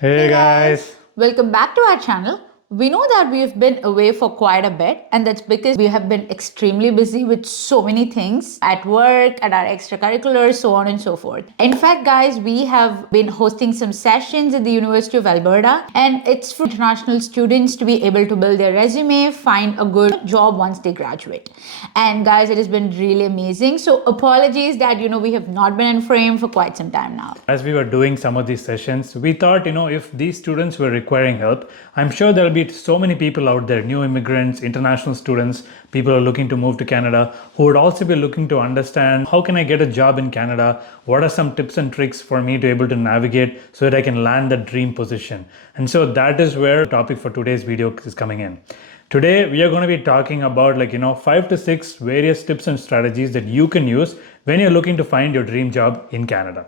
Hey guys. Welcome back to our channel. We know that we've been away for quite a bit, and that's because we have been extremely busy with so many things at work, at our extracurriculars, so on and so forth. In fact, guys, we have been hosting some sessions at the University of Alberta, and it's for international students to be able to build their resume, find a good job once they graduate. And guys, it has been really amazing. So apologies that we have not been in frame for quite some time now. As we were doing some of these sessions, we thought, if these students were requiring help, I'm sure there'll be so many people out there, new immigrants, international students, people who are looking to move to Canada, who would also be looking to understand how can I get a job in Canada? What are some tips and tricks for me to be able to navigate so that I can land that dream position? And so that is where the topic for today's video is coming in. Today, we are going to be talking about 5 to 6 various tips and strategies that you can use when you're looking to find your dream job in Canada.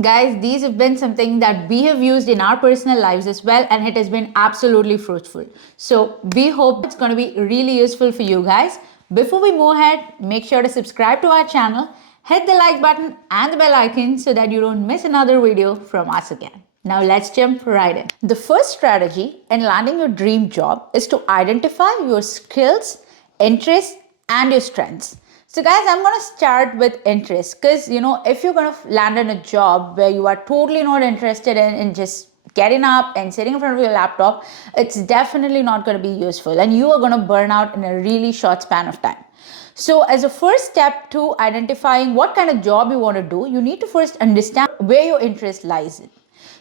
Guys, these have been something that we have used in our personal lives as well, and it has been absolutely fruitful. So we hope it's going to be really useful for you guys. Before we move ahead, make sure to subscribe to our channel, hit the like button and the bell icon so that you don't miss another video from us again. Now let's jump right in. The first strategy in landing your dream job is to identify your skills, interests, and your strengths. So guys, I'm going to start with interest because, if you're going to land in a job where you are totally not interested in just getting up and sitting in front of your laptop, it's definitely not going to be useful and you are going to burn out in a really short span of time. So as a first step to identifying what kind of job you want to do, you need to first understand where your interest lies in.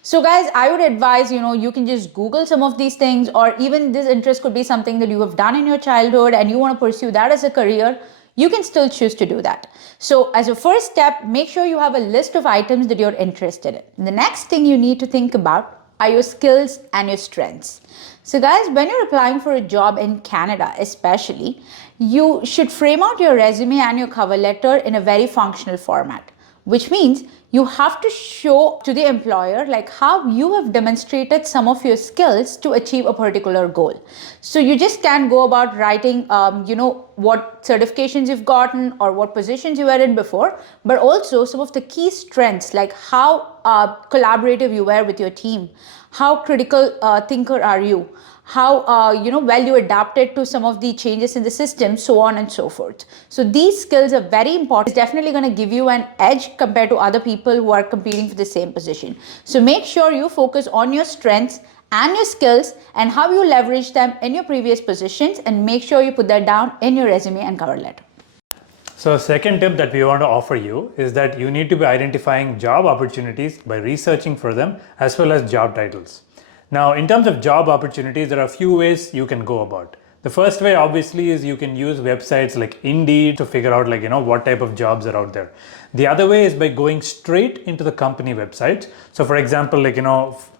So guys, I would advise, you can just Google some of these things, or even this interest could be something that you have done in your childhood and you want to pursue that as a career. You can still choose to do that. So as a first step, make sure you have a list of items that you're interested in. The next thing you need to think about are your skills and your strengths. So guys, when you're applying for a job in Canada especially, you should frame out your resume and your cover letter in a very functional format, which means you have to show to the employer how you have demonstrated some of your skills to achieve a particular goal. So you just can't go about writing, what certifications you've gotten or what positions you were in before, but also some of the key strengths, like how collaborative you were with your team, how critical thinker are you, how well you adapted to some of the changes in the system, so on and so forth. So these skills are very important. It's definitely going to give you an edge compared to other people who are competing for the same position. So make sure you focus on your strengths and your skills and how you leverage them in your previous positions, and make sure you put that down in your resume and cover letter. So a second tip that we want to offer you is that you need to be identifying job opportunities by researching for them as well as job titles. Now, in terms of job opportunities, there are a few ways you can go about. The first way obviously is you can use websites like Indeed to figure out what type of jobs are out there. The other way is by going straight into the company website. So for example,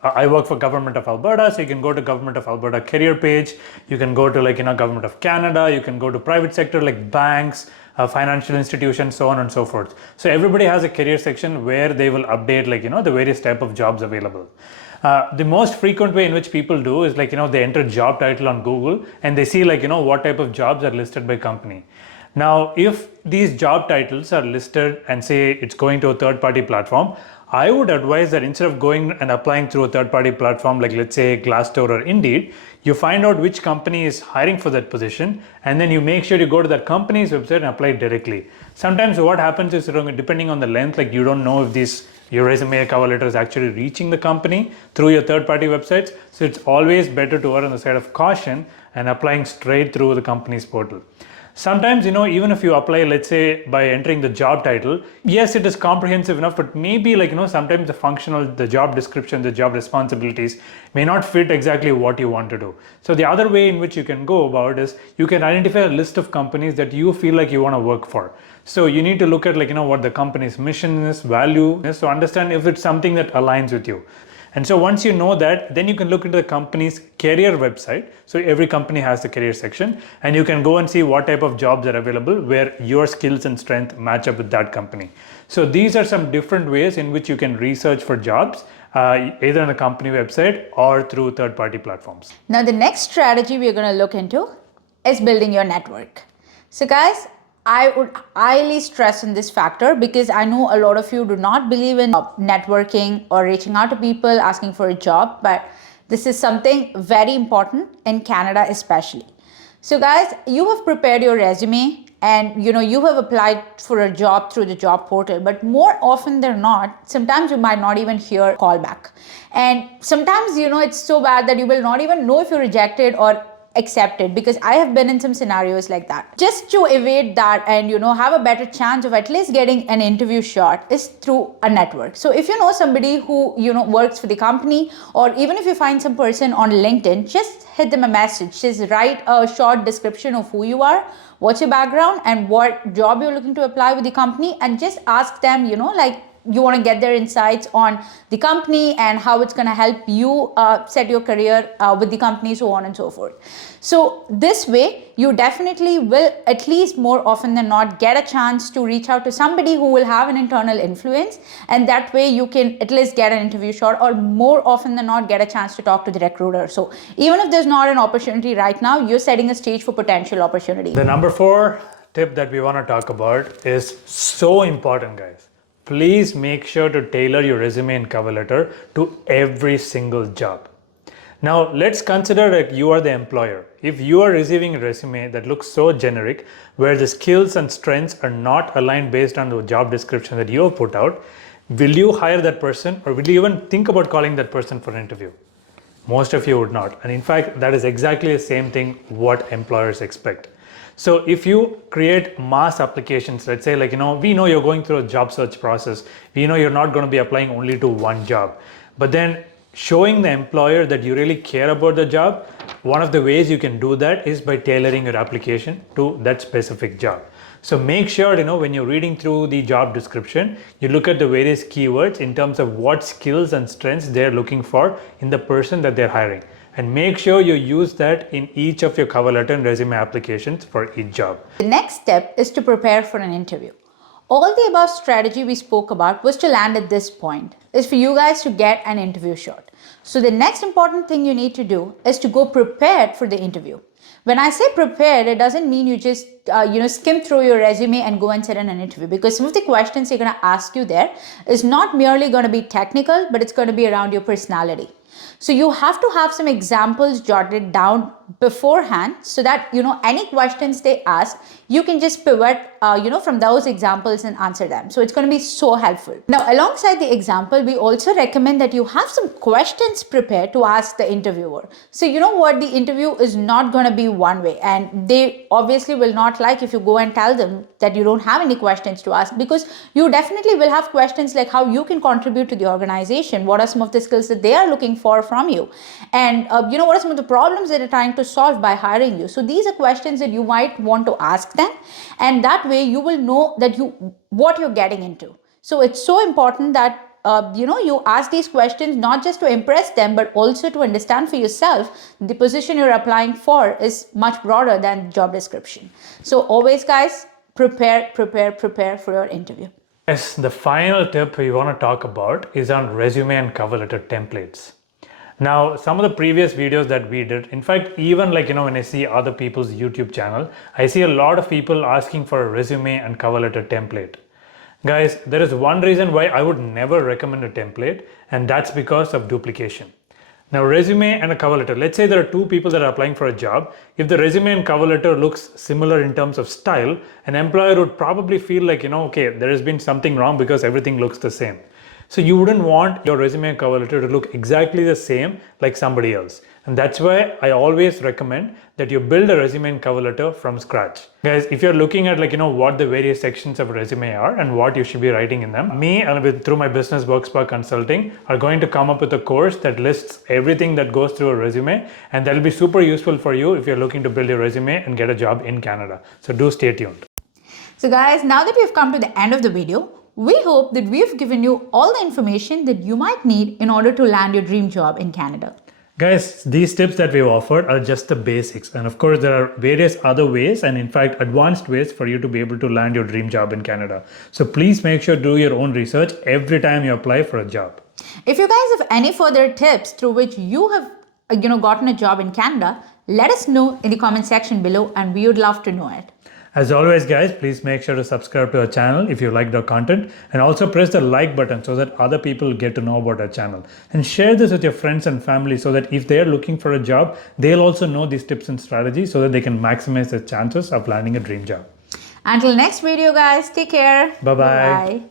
I work for Government of Alberta, so you can go to Government of Alberta career page. You can go to Government of Canada. You can go to private sector like banks, financial institutions, so on and so forth. So everybody has a career section where they will update the various type of jobs available. The most frequent way in which people do is they enter job title on Google and they see what type of jobs are listed by company. Now, if these job titles are listed and say it's going to a third-party platform, I would advise that instead of going and applying through a third-party platform like let's say Glassdoor or Indeed, you find out which company is hiring for that position and then you make sure you go to that company's website and apply directly. Sometimes what happens is depending on the length, you don't know if your resume cover letter is actually reaching the company through your third-party websites. So it's always better to err on the side of caution and applying straight through the company's portal. Sometimes, even if you apply, let's say by entering the job title, yes, it is comprehensive enough, but maybe sometimes the job description, the job responsibilities may not fit exactly what you want to do. So the other way in which you can go about is you can identify a list of companies that you feel like you want to work for. So you need to look at what the company's mission is, value is, to understand if it's something that aligns with you. And so once you know that, then you can look into the company's career website. So every company has the career section and you can go and see what type of jobs are available where your skills and strength match up with that company. So these are some different ways in which you can research for jobs, either on the company website or through third-party platforms. Now the next strategy we're going to look into is building your network. So guys, I would highly stress on this factor because I know a lot of you do not believe in networking or reaching out to people asking for a job, but this is something very important in Canada especially. So guys, you have prepared your resume and you have applied for a job through the job portal, but more often than not, sometimes you might not even hear callback. And sometimes it's so bad that you will not even know if you're rejected or accepted, because I have been in some scenarios like that. Just to evade that and have a better chance of at least getting an interview shot is through a network. So if you know somebody who works for the company, or even if you find some person on LinkedIn, just hit them a message. Just write a short description of who you are, what's your background, and what job you're looking to apply with the company, and just ask them like you want to get their insights on the company and how it's going to help you set your career with the company, so on and so forth. So this way, you definitely will, at least more often than not, get a chance to reach out to somebody who will have an internal influence, and that way you can at least get an interview shot, or more often than not, get a chance to talk to the recruiter. So even if there's not an opportunity right now, you're setting a stage for potential opportunity. The number 4 tip that we want to talk about is so important, guys. Please make sure to tailor your resume and cover letter to every single job. Now, let's consider that you are the employer. If you are receiving a resume that looks so generic, where the skills and strengths are not aligned based on the job description that you have put out, will you hire that person, or will you even think about calling that person for an interview? Most of you would not. And in fact, that is exactly the same thing what employers expect. So if you create mass applications, let's say we know you're going through a job search process. We know you're not going to be applying only to one job. But then showing the employer that you really care about the job, one of the ways you can do that is by tailoring your application to that specific job. So make sure, when you're reading through the job description, you look at the various keywords in terms of what skills and strengths they're looking for in the person that they're hiring. And make sure you use that in each of your cover letter and resume applications for each job. The next step is to prepare for an interview. All the above strategy we spoke about was to land at this point, is for you guys to get an interview shot. So the next important thing you need to do is to go prepared for the interview. When I say prepared, it doesn't mean you just skim through your resume and go and sit in an interview, because some of the questions they're going to ask you there is not merely going to be technical, but it's going to be around your personality. So you have to have some examples jotted down beforehand, so that any questions they ask, you can just pivot from those examples and answer them. So it's going to be so helpful. Now, alongside the example, we also recommend that you have some questions prepared to ask the interviewer. So you know what, the interview is not going to be one way, and they obviously will not like if you go and tell them that you don't have any questions to ask, because you definitely will have questions like how you can contribute to the organization, what are some of the skills that they are looking for from you, and what are some of the problems that they're trying to solve by hiring you. So these are questions that you might want to ask them, and that way you will know that what you're getting into. So it's so important that you ask these questions not just to impress them, but also to understand for yourself the position you're applying for is much broader than job description. So always, guys, prepare for your interview. Yes, the final tip we want to talk about is on resume and cover letter templates. Now, some of the previous videos that we did, in fact, even when I see other people's YouTube channel, I see a lot of people asking for a resume and cover letter template. Guys, there is one reason why I would never recommend a template, and that's because of duplication. Now, resume and a cover letter, let's say there are two people that are applying for a job. If the resume and cover letter looks similar in terms of style, an employer would probably feel like, okay, there has been something wrong because everything looks the same. So you wouldn't want your resume and cover letter to look exactly the same like somebody else. And that's why I always recommend that you build a resume and cover letter from scratch. Guys, if you're looking at what the various sections of a resume are and what you should be writing in them, me and through my business WorkSpark Consulting are going to come up with a course that lists everything that goes through a resume, and that'll be super useful for you if you're looking to build your resume and get a job in Canada. So do stay tuned. So guys, now that we've come to the end of the video, we hope that we've given you all the information that you might need in order to land your dream job in Canada. Guys, these tips that we've offered are just the basics. And of course, there are various other ways and in fact, advanced ways for you to be able to land your dream job in Canada. So please make sure to do your own research every time you apply for a job. If you guys have any further tips through which you have gotten a job in Canada, let us know in the comment section below, and we would love to know it. As always, guys, please make sure to subscribe to our channel if you liked our content, and also press the like button so that other people get to know about our channel. And share this with your friends and family so that if they are looking for a job, they'll also know these tips and strategies so that they can maximize their chances of landing a dream job. Until next video, guys, take care. Bye-bye. Bye.